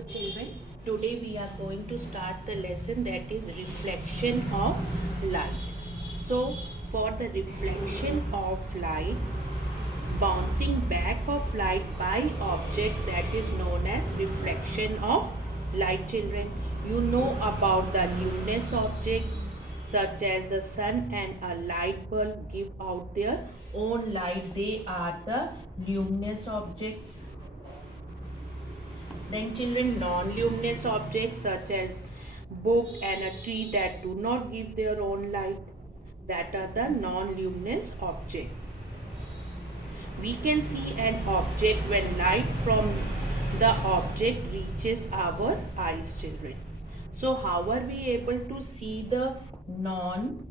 Hello children, today we are going to start the lesson that is reflection of light. So for the reflection of light, bouncing back of light by objects, that is known as reflection of light. Children, you know about the luminous object such as the sun and a light bulb give out their own light. They are the luminous objects. Then children, non-luminous objects such as book and a tree that do not give their own light, that are the non-luminous object. We can see an object when light from the object reaches our eyes, children. So how are we able to see the non-luminous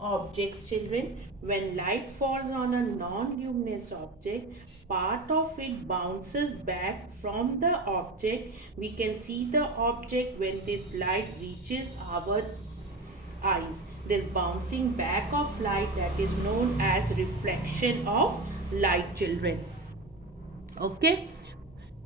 objects, children? When light falls on a non-luminous object, part of it bounces back from the object. We can see the object when this light reaches our eyes. This bouncing back of light, that is known as reflection of light, children. Okay.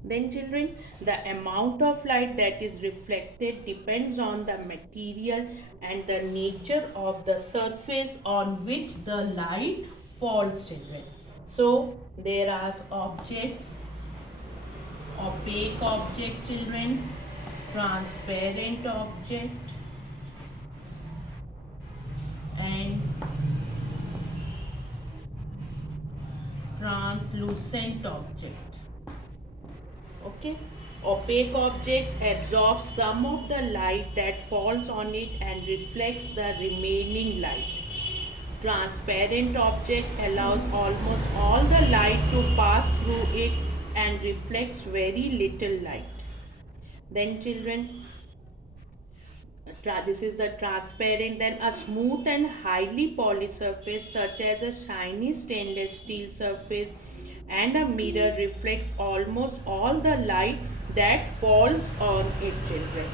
Then children, the amount of light that is reflected depends on the material and the nature of the surface on which the light falls, children. So there are objects, opaque object, children, transparent object and translucent object. Okay. Opaque object absorbs some of the light that falls on it and reflects the remaining light. Transparent object allows almost all the light to pass through it and reflects very little light. Then children, this is the transparent. Then a smooth and highly polished surface such as a shiny stainless steel surface and a mirror reflects almost all the light that falls on it, children.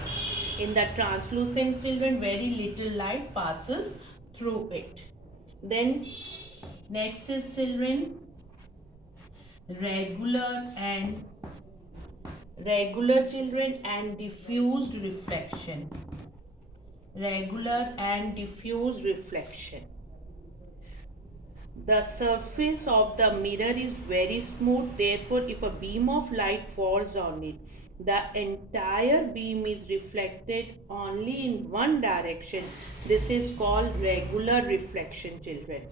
In the translucent, children, very little light passes through it. Then next is, children, regular and children and diffused reflection. Regular and diffuse reflection. The surface of the mirror is very smooth, therefore if a beam of light falls on it, the entire beam is reflected only in one direction. This is called regular reflection, children.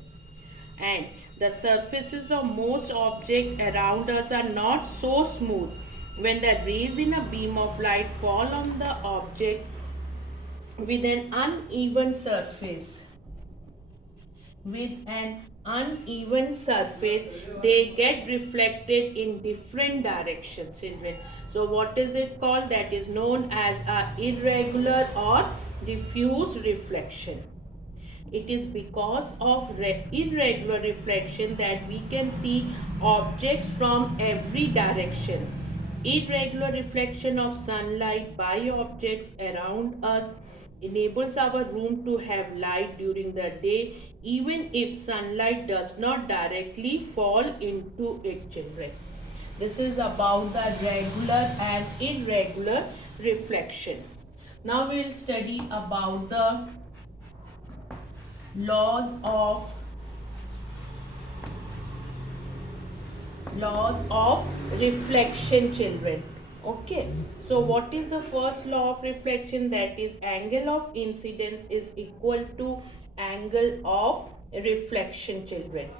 And the surfaces of most objects around us are not so smooth. When the rays in a beam of light fall on the object with an uneven surface, they get reflected in different directions, children. So what is it called? That is known as a irregular or diffuse reflection. It is because of irregular reflection that we can see objects from every direction. Irregular reflection of sunlight by objects around us enables our room to have light during the day even if sunlight does not directly fall into it, children. This is about the regular and irregular reflection. Now we will study about the laws of reflection, children. Okay, so what is the first law of reflection? That is, angle of incidence is equal to angle of reflection, children.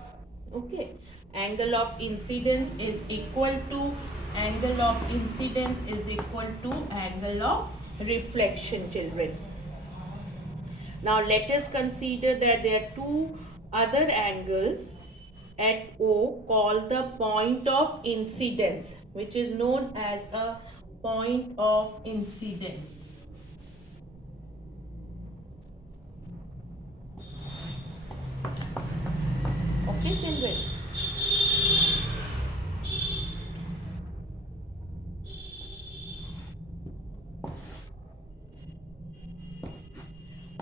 Okay, angle of incidence is equal to angle of reflection, children. Now let us consider that there are two other angles at O called the point of incidence, which is known as a point of incidence. Okay, children.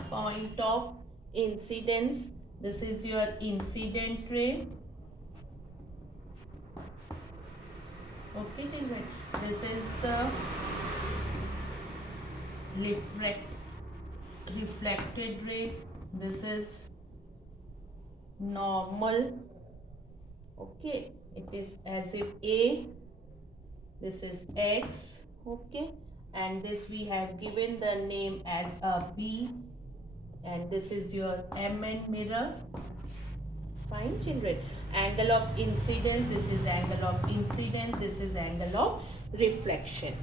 Point of incidence. This is your incident ray. Okay children, this is the reflected ray. This is normal. Okay, it is as if A, this is X. Okay, and this we have given the name as a B, and this is your MN mirror. Fine children. Angle of incidence, this is angle of incidence, this is angle of reflection.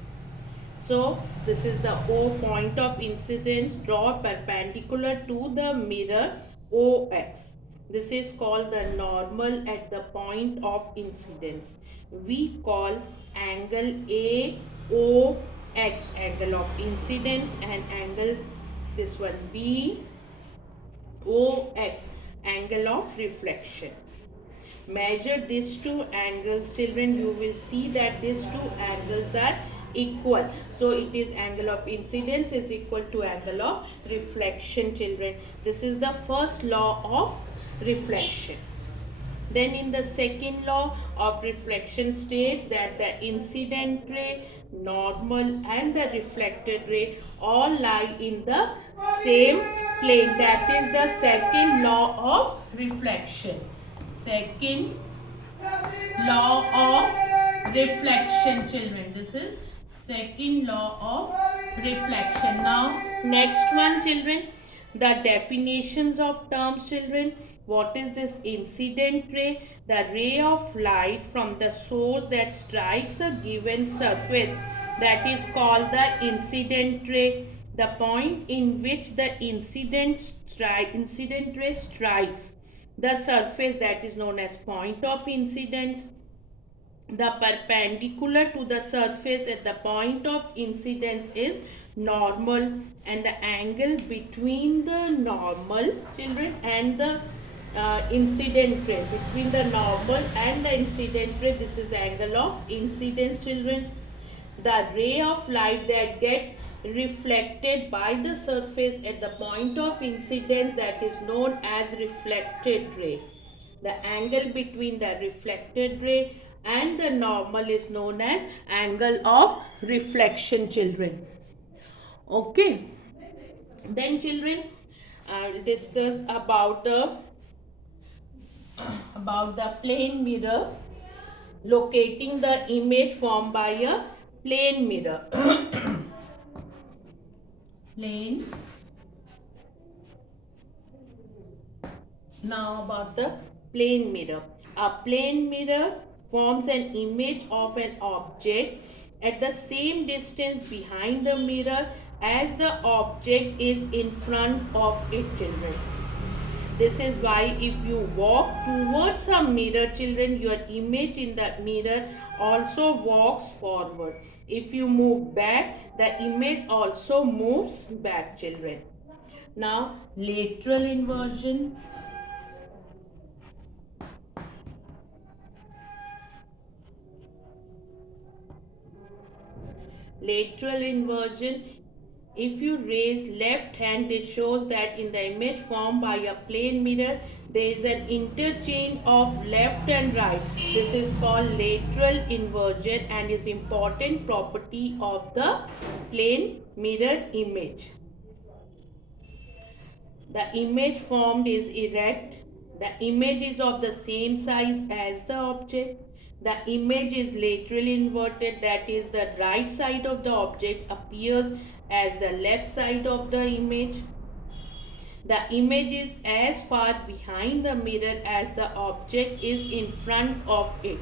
So this is the O point of incidence. Draw perpendicular to the mirror OX. This is called the normal at the point of incidence. We call angle AOX angle of incidence, and angle this one BOX angle of reflection. Measure these two angles children, you will see that these two angles are equal. So it is angle of incidence is equal to angle of reflection children. This is the first law of reflection. Then in the second law of reflection states that the incident ray, normal and the reflected ray all lie in the same plane. That is the second law of reflection. Second law of reflection children. This is second law of reflection. Now next one children, the definitions of terms children. What is this incident ray? The ray of light from the source that strikes a given surface, that is called the incident ray. The point in which the incident ray strikes the surface, that is known as point of incidence. The perpendicular to the surface at the point of incidence is normal, and the angle between the normal children and the incident ray, between the normal and the incident ray, this is angle of incidence children. The ray of light that gets reflected by the surface at the point of incidence, that is known as reflected ray. The angle between the reflected ray and the normal is known as angle of reflection children. Okay, then children, I'll discuss about the plane mirror, locating the image formed by a plane mirror. Plane. Now about the plane mirror. A plane mirror forms an image of an object at the same distance behind the mirror as the object is in front of it children. This is why if you walk towards a mirror children, your image in the mirror also walks forward. If you move back, the image also moves back children. Now lateral inversion. Lateral inversion. If you raise left hand, this shows that in the image formed by a plane mirror, there is an interchange of left and right. This is called lateral inversion and is important property of the plane mirror image. The image formed is erect. The image is of the same size as the object. The image is laterally inverted, that is, the right side of the object appears as the left side of the image. The image is as far behind the mirror as the object is in front of it.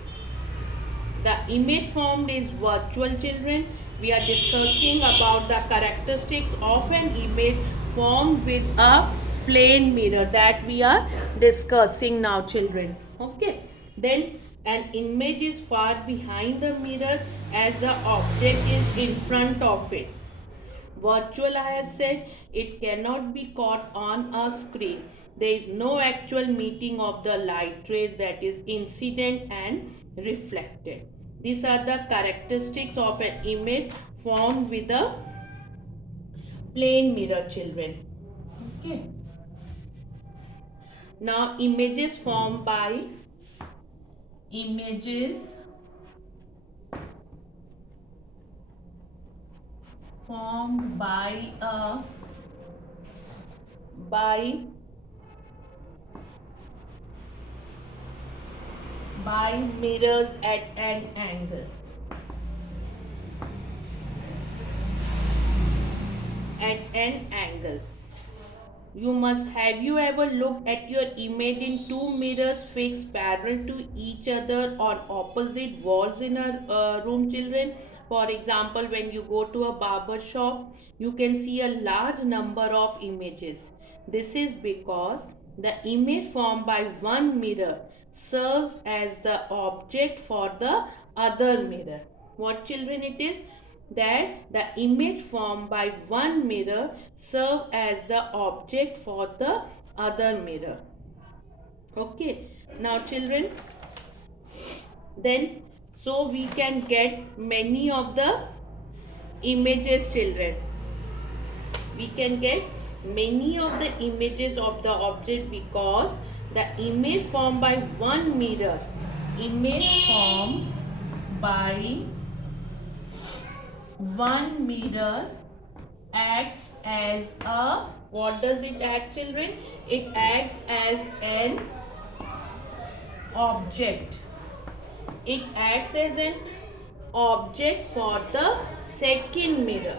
The image formed is virtual children. We are discussing about the characteristics of an image formed with a plane mirror, that we are discussing now children. Okay. Then an image is far behind the mirror as the object is in front of it. Virtual, I have said, it cannot be caught on a screen. There is no actual meeting of the light rays, that is incident and reflected. These are the characteristics of an image formed with a plane mirror children. Okay. Now images formed by formed by mirrors at an angle. Have you ever looked at your image in two mirrors fixed parallel to each other on opposite walls in a room, children? For example, when you go to a barber shop, you can see a large number of images. This is because the image formed by one mirror serves as the object for the other mirror. What, children, it is? That the image formed by one mirror serve as the object for the other mirror. Okay, now children, then so we can get many of the images, children. We can get many of the images of the object because the image formed by one mirror, image formed by one mirror acts as a, what does it act, children? It acts as an object. It acts as an object for the second mirror.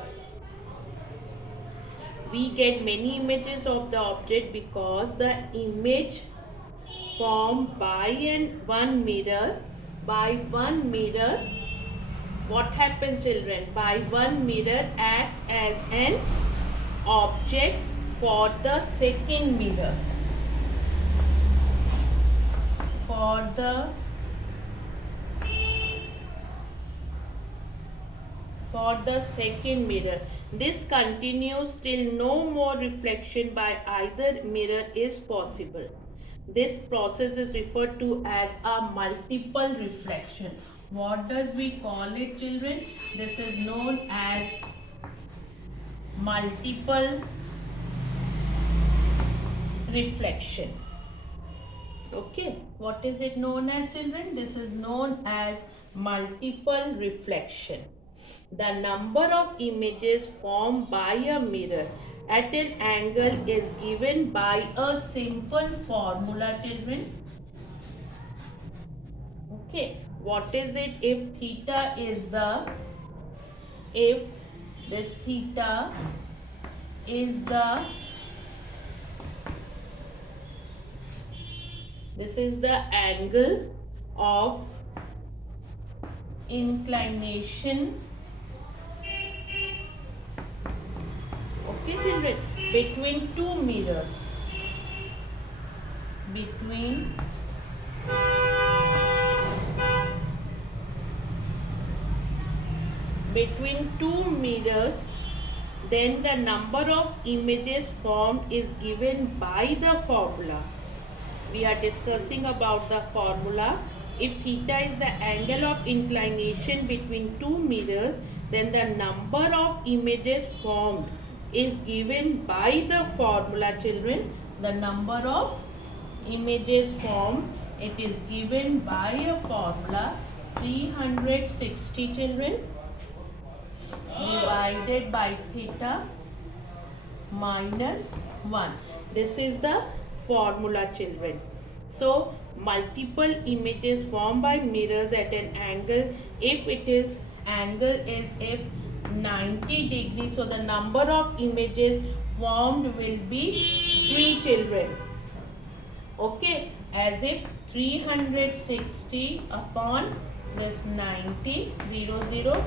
We get many images of the object because the image formed by one mirror, what happens, children? By one mirror acts as an object for the second mirror. For the second mirror. This continues till no more reflection by either mirror is possible. This process is referred to as a multiple reflection. What does we call it, children? This is known as multiple reflection. Okay, what is it known as, children? This is known as multiple reflection. The number of images formed by a mirror at an angle is given by a simple formula, children. Okay, what is it? If theta is the, if this theta is the, this is the angle of inclination, okay, children, between two mirrors, between two mirrors, then the number of images formed is given by the formula. We are discussing about the formula. If theta is the angle of inclination between two mirrors, then the number of images formed is given by the formula, children. The number of images formed, it is given by a formula 360, children, divided by theta minus 1. This is the formula, children. So multiple images formed by mirrors at an angle, if it is angle is if 90 degrees, so the number of images formed will be 3, children. Okay, as if 360 upon this 90, 0,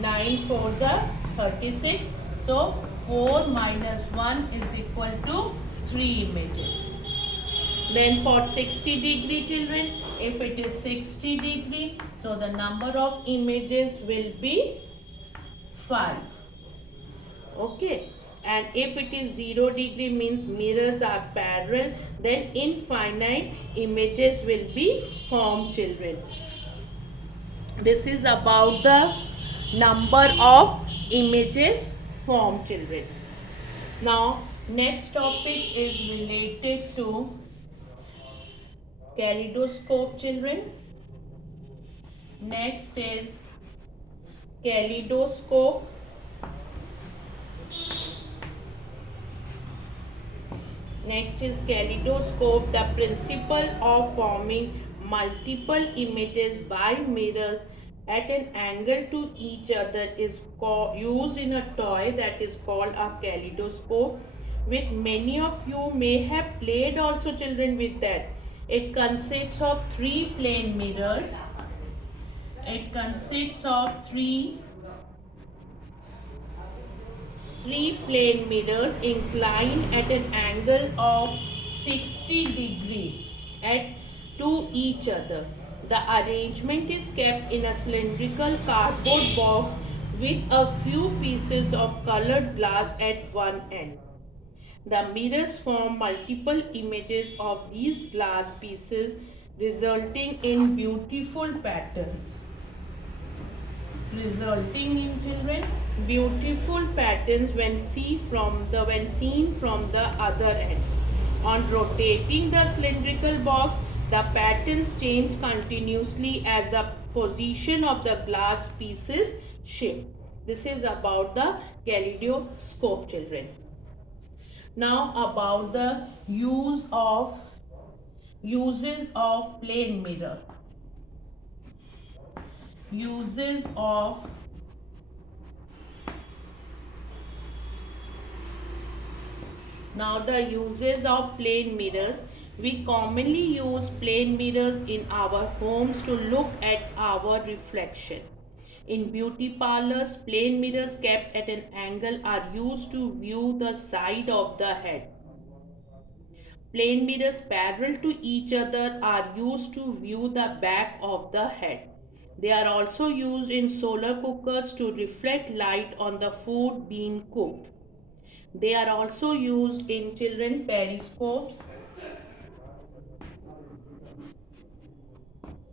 9 4s are 36. So 4 minus 1 is equal to 3 images. Then for 60 degree, children, if it is 60 degree, so the number of images will be 5. Okay. And if it is 0 degree, means mirrors are parallel, then infinite images will be formed, children. This is about the number of images formed, children. Now next topic is related to kaleidoscope, children. Next is kaleidoscope. Next is kaleidoscope. The principle of forming multiple images by mirrors at an angle to each other is used in a toy that is called a kaleidoscope, which many of you may have played also, children, with that. It consists of three plane mirrors. It consists of three plane mirrors inclined at an angle of 60 degree to each other. The arrangement is kept in a cylindrical cardboard box with a few pieces of colored glass at one end. The mirrors form multiple images of these glass pieces, resulting in beautiful patterns. Resulting in, children, beautiful patterns when seen from the other end. On rotating the cylindrical box, the patterns change continuously as the position of the glass pieces shift. This is about the kaleidoscope, children. Now about the uses of plane mirror. Now the uses of plane mirrors. We commonly use plane mirrors in our homes to look at our reflection. In beauty parlors, plane mirrors kept at an angle are used to view the side of the head. Plane mirrors parallel to each other are used to view the back of the head. They are also used in solar cookers to reflect light on the food being cooked. They are also used in children periscopes.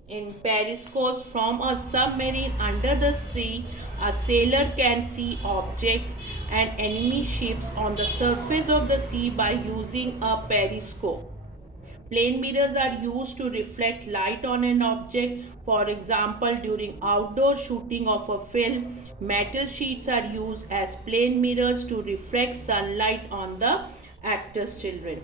In periscopes from a submarine under the sea, a sailor can see objects and enemy ships on the surface of the sea by using a periscope. Plane mirrors are used to reflect light on an object. For example, during outdoor shooting of a film, metal sheets are used as plane mirrors to reflect sunlight on the actors' children.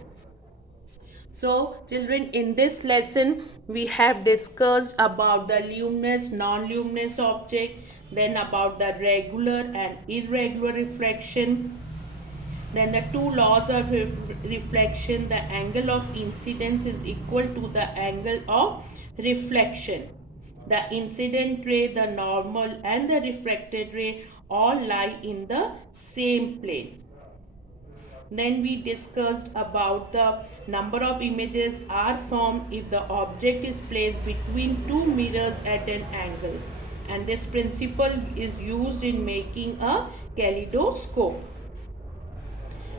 So, children, in this lesson, we have discussed about the luminous, non-luminous object, then about the regular and irregular reflection, then the two laws of reflection. The angle of incidence is equal to the angle of reflection. The incident ray, the normal and the refracted ray all lie in the same plane. Then we discussed about the number of images are formed if the object is placed between two mirrors at an angle, and this principle is used in making a kaleidoscope.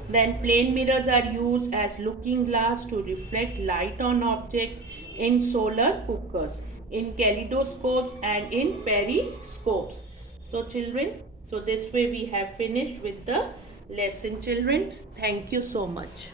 Then plane mirrors are used as looking glass to reflect light on objects in solar cookers, in kaleidoscopes and in periscopes. So children, so this way we have finished with the lesson, children. Thank you so much.